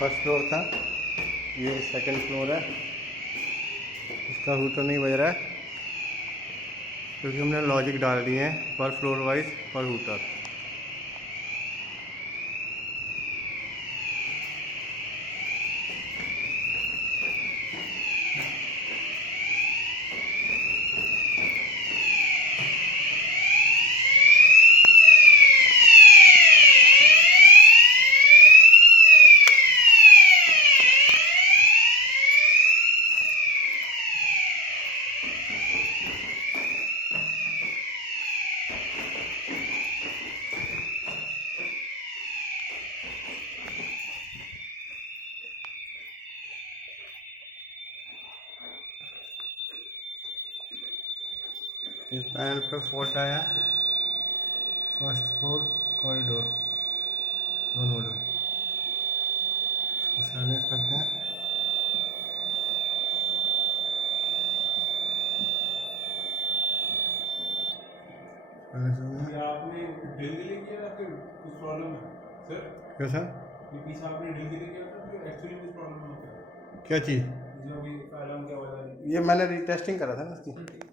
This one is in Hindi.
फर्स्ट फ्लोर था, ये सेकंड फ्लोर है। इसका रूटर नहीं बज रहा है क्योंकि हमने लॉजिक डाल दिए हैं पर फ्लोर वाइज पर रूटर। इस पैनल पे फॉल्ट आया, फर्स्ट फ्लोर कॉरिडोर दोनों लोग सर्विस करते हैं। आपने ड्रिल के लिए किया या फिर कुछ प्रॉब्लम है सर? क्या सर? ये पीछे आपने ड्रिल के लिए किया था फिर एक्चुअली कुछ प्रॉब्लम होता है? क्या चीज़? जो अभी अलार्म की आवाज़ आ रही है। ये मैंने रीटेस्टिंग करा था ना इसकी।